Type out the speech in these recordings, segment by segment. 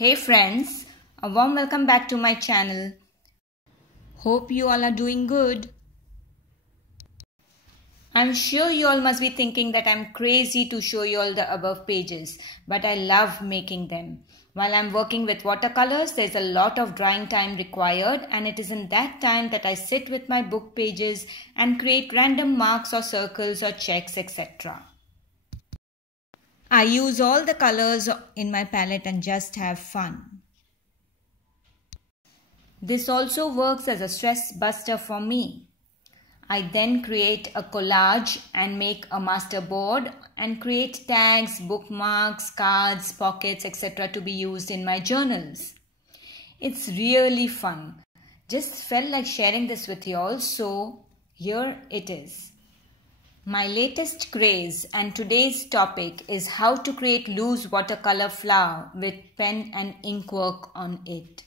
Hey friends, a warm welcome back to my channel. Hope you all are doing good. I'm sure you all must be thinking that I'm crazy to show you all the above pages, but I love making them. While I'm working with watercolors, there's a lot of drawing time required, and it is in that time that I sit with my book pages and create random marks or circles or checks, etc. I use all the colors in my palette and just have fun. This also works as a stress buster for me. I then create a collage and make a master board and create tags, bookmarks, cards, pockets, etc. to be used in my journals. It's really fun. Just felt like sharing this with you all, so here it is. My latest craze and today's topic is how to create loose watercolor flower with pen and ink work on it.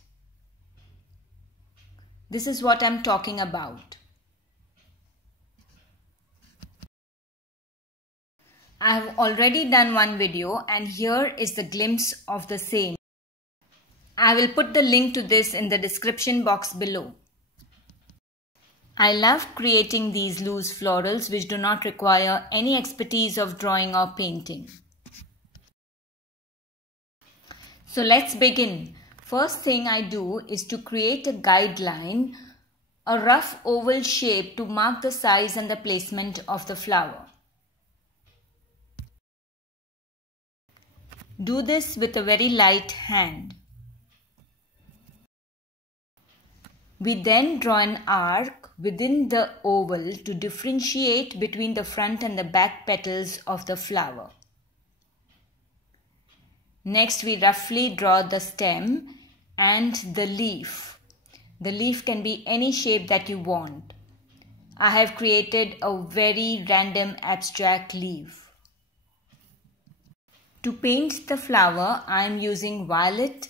This is what I'm talking about. I have already done one video and here is the glimpse of the same. I will put the link to this in the description box below. I love creating these loose florals which do not require any expertise of drawing or painting. So let's begin. First thing I do is to create a guideline, a rough oval shape to mark the size and the placement of the flower. Do this with a very light hand. We then draw an arc within the oval to differentiate between the front and the back petals of the flower. Next, we roughly draw the stem and the leaf. The leaf can be any shape that you want. I have created a very random abstract leaf. To paint the flower, I am using violet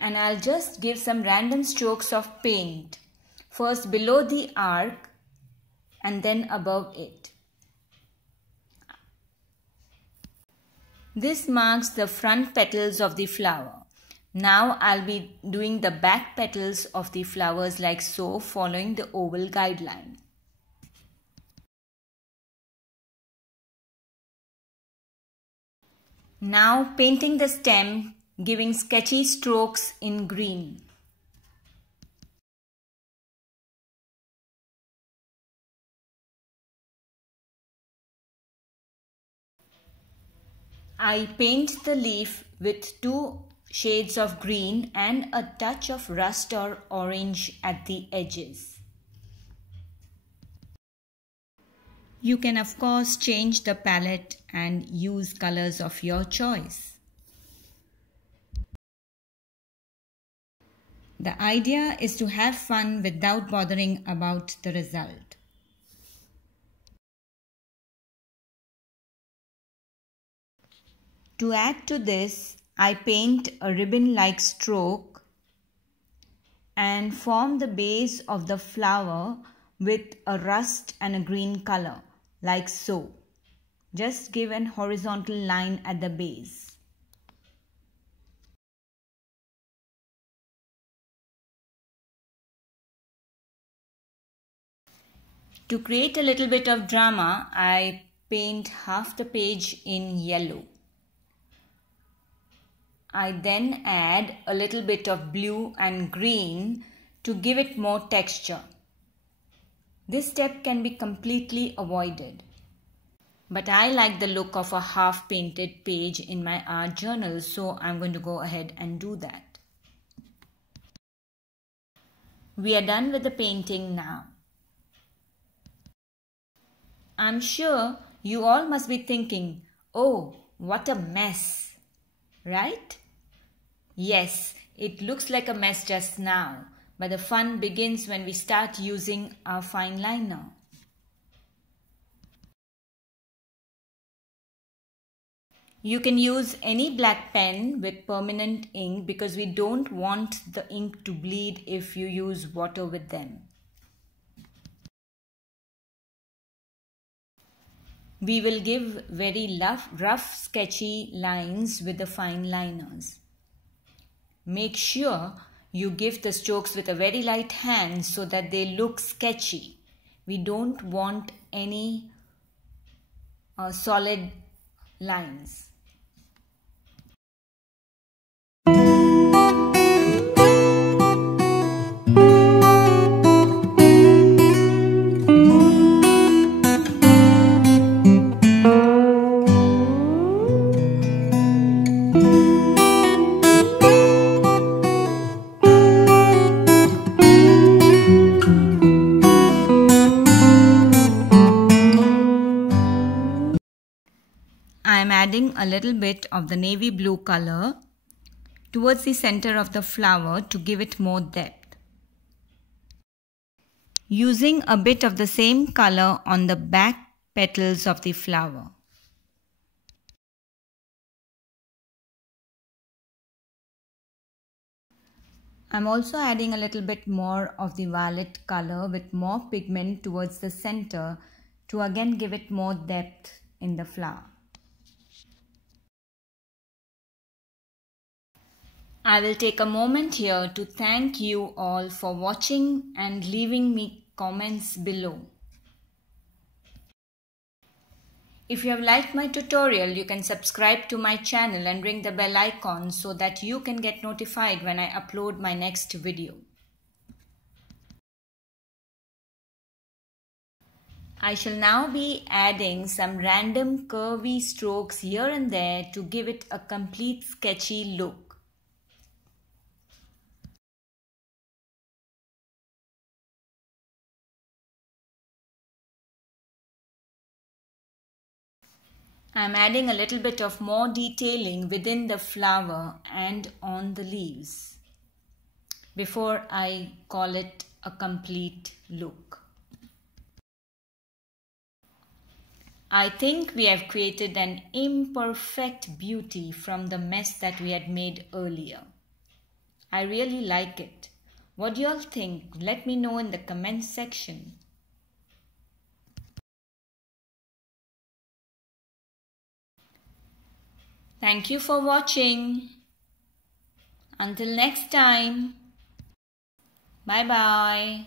and I'll just give some random strokes of paint. First below the arc and then above it. This marks the front petals of the flower. Now I'll be doing the back petals of the flowers like so, following the oval guideline. Now painting the stem, giving sketchy strokes in green. I paint the leaf with 2 shades of green and a touch of rust or orange at the edges. You can of course change the palette and use colors of your choice. The idea is to have fun without bothering about the result. To add to this, I paint a ribbon-like stroke and form the base of the flower with a rust and a green color, like so. Just give an horizontal line at the base. To create a little bit of drama, I paint half the page in yellow. I then add a little bit of blue and green to give it more texture. This step can be completely avoided. But I like the look of a half painted page in my art journal, so I'm going to go ahead and do that. We are done with the painting now. I'm sure you all must be thinking, oh, what a mess, right? Yes, it looks like a mess just now, but the fun begins when we start using our fine liner. You can use any black pen with permanent ink because we don't want the ink to bleed if you use water with them. We will give very rough sketchy lines with the fine liners. Make sure you give the strokes with a very light hand so that they look sketchy. We don't want any solid lines. I am adding a little bit of the navy blue color towards the center of the flower to give it more depth. Using a bit of the same color on the back petals of the flower. I'm also adding a little bit more of the violet color with more pigment towards the center to again give it more depth in the flower. I will take a moment here to thank you all for watching and leaving me comments below. If you have liked my tutorial, you can subscribe to my channel and ring the bell icon so that you can get notified when I upload my next video. I shall now be adding some random curvy strokes here and there to give it a complete sketchy look. I am adding a little bit of more detailing within the flower and on the leaves before I call it a complete look. I think we have created an imperfect beauty from the mess that we had made earlier. I really like it. What do you all think? Let me know in the comments section. Thank you for watching. Until next time. Bye bye.